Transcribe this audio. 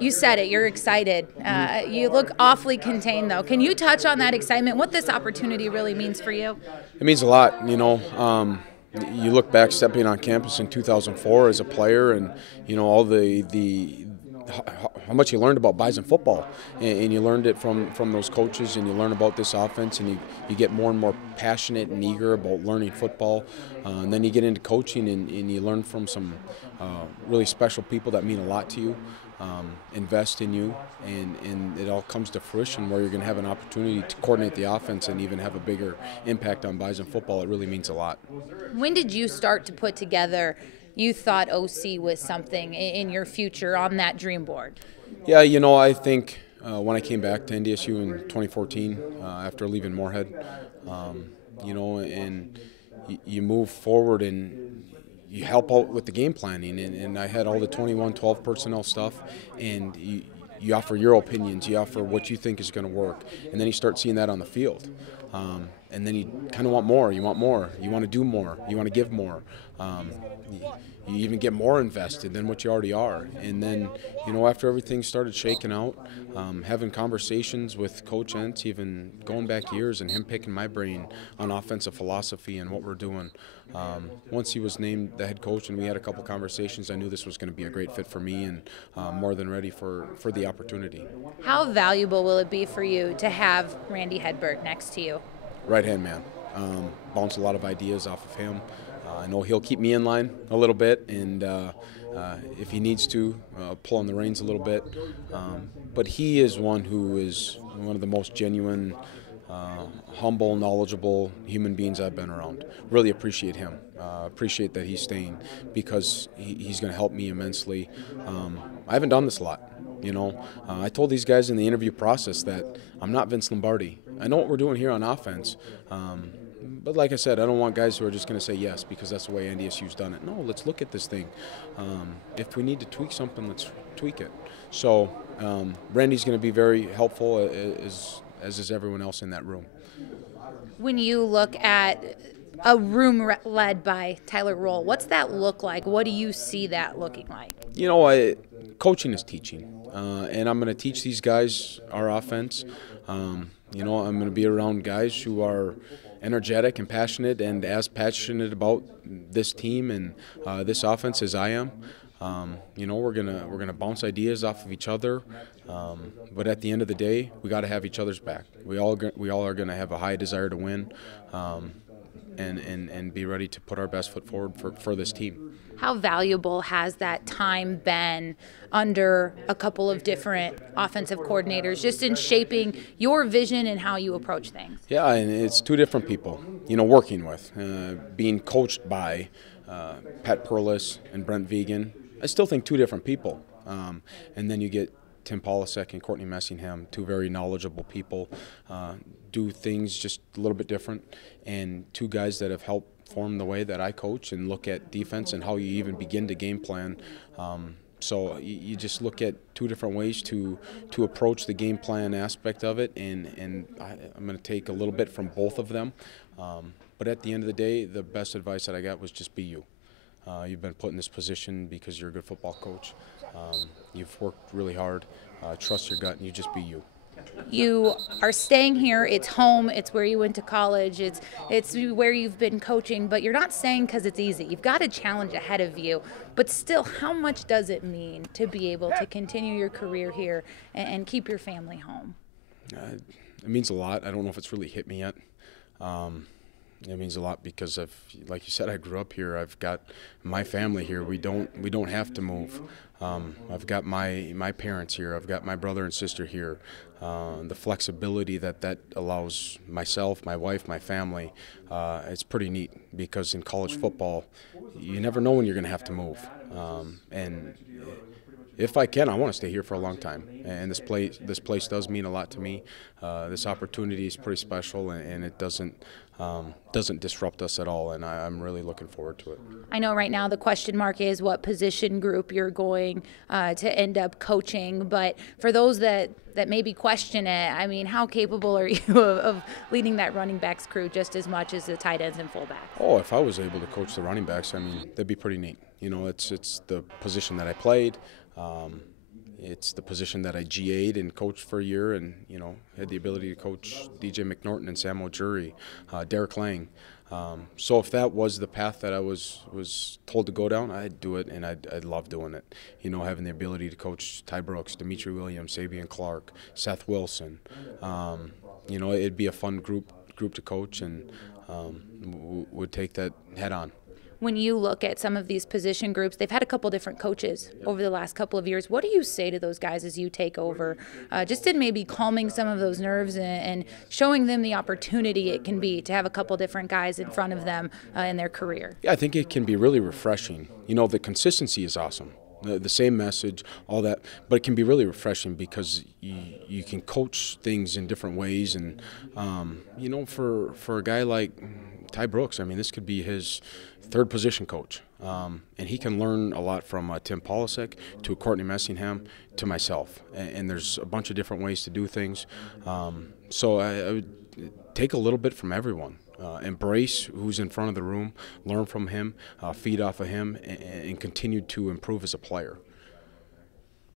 You said it, you're excited. You look awfully contained, though. Can you touch on that excitement, what this opportunity really means for you? It means a lot, you look back stepping on campus in 2004 as a player, and all the how much you learned about Bison football, and you learned it from those coaches, and you learn about this offense, and you get more and more passionate and eager about learning football, and then you get into coaching, and you learn from some really special people that mean a lot to you. Invest in you, and it all comes to fruition where you're going to have an opportunity to coordinate the offense and even have a bigger impact on Bison football. It really means a lot. When did you start to put together, you thought OC was something in your future on that dream board? Yeah, I think when I came back to NDSU in 2014 after leaving Moorhead, and you move forward and you help out with the game planning, and I had all the 21-12 personnel stuff, and you offer your opinions, you offer what you think is going to work, and then you start seeing that on the field. And then you kind of want more, you want to do more, you want to give more. You even get more invested than what you already are. And then, after everything started shaking out, having conversations with Coach Entz, even going back years, and him picking my brain on offensive philosophy and what we're doing. Once he was named the head coach and we had a couple conversations, I knew this was going to be a great fit for me, and more than ready for the opportunity. How valuable will it be for you to have Randy Hedberg next to you? Right-hand man. Bounce a lot of ideas off of him. I know he'll keep me in line a little bit, and if he needs to, pull on the reins a little bit. But he is one who is one of the most genuine, humble, knowledgeable human beings I've been around. Really appreciate him. Appreciate that he's staying, because he's going to help me immensely. I haven't done this a lot. I told these guys in the interview process that I'm not Vince Lombardi. I know what we're doing here on offense, but like I said, I don't want guys who are just going to say yes because that's the way NDSU's done it. No, let's look at this thing. If we need to tweak something, let's tweak it. So Randy's going to be very helpful, as is everyone else in that room. When you look at a room led by Tyler Roehl, what's that look like? What do you see that looking like? Coaching is teaching, and I'm going to teach these guys our offense. I'm going to be around guys who are energetic and passionate, and as passionate about this team and this offense as I am. We're gonna bounce ideas off of each other, but at the end of the day, we got to have each other's back. We all are going to have a high desire to win, and be ready to put our best foot forward for this team. How valuable has that time been under a couple of different offensive coordinators, just in shaping your vision and how you approach things? Yeah, and it's two different people, working with. Being coached by Pat Perlis and Brent Vegan, I still think two different people. And then you get Tim Polasek and Courtney Messingham, two very knowledgeable people, do things just a little bit different, and two guys that have helped form the way that I coach and look at defense and how you even begin to game plan. So you just look at two different ways to approach the game plan aspect of it, and I'm going to take a little bit from both of them. But at the end of the day, the best advice that I got was just be you. You've been put in this position because you're a good football coach. You've worked really hard. Trust your gut, and you just be you. You are staying here. It's home. It's where you went to college. It's where you've been coaching. But you're not staying because it's easy. You've got a challenge ahead of you. But still, how much does it mean to be able to continue your career here and keep your family home? It means a lot. I don't know if it's really hit me yet. It means a lot because like you said, I grew up here. I've got my family here. We don't have to move. I've got my parents here. I've got my brother and sister here. The flexibility that allows myself, my wife, my family, it's pretty neat, because in college football, you never know when you're going to have to move. And if I can, I want to stay here for a long time. And this place does mean a lot to me. This opportunity is pretty special, and it doesn't disrupt us at all, and I'm really looking forward to it. I know right now the question mark is what position group you're going to end up coaching, but for those that maybe question it, I mean, how capable are you of leading that running backs crew just as much as the tight ends and fullbacks? Oh, if I was able to coach the running backs, I mean, that'd be pretty neat. It's the position that I played. It's the position that I GA'd and coached for a year, and had the ability to coach DJ McNorton and Sam O'Jury, Derek Lang. So if that was the path that I was told to go down, I'd do it, and I'd love doing it. Having the ability to coach Ty Brooks, Dimitri Williams, Sabian Clark, Seth Wilson. It'd be a fun group to coach, and would take that head on. When you look at some of these position groups, they've had a couple different coaches over the last couple of years. What do you say to those guys as you take over, just in maybe calming some of those nerves and showing them the opportunity it can be to have a couple different guys in front of them in their career? Yeah, I think it can be really refreshing. The consistency is awesome. The same message, all that, but it can be really refreshing because you can coach things in different ways. And, for a guy like Ty Brooks, this could be his third position coach. And he can learn a lot from Tim Polasek to Courtney Messingham to myself. And there's a bunch of different ways to do things. So I would take a little bit from everyone. Embrace who's in front of the room, learn from him, feed off of him, and continue to improve as a player.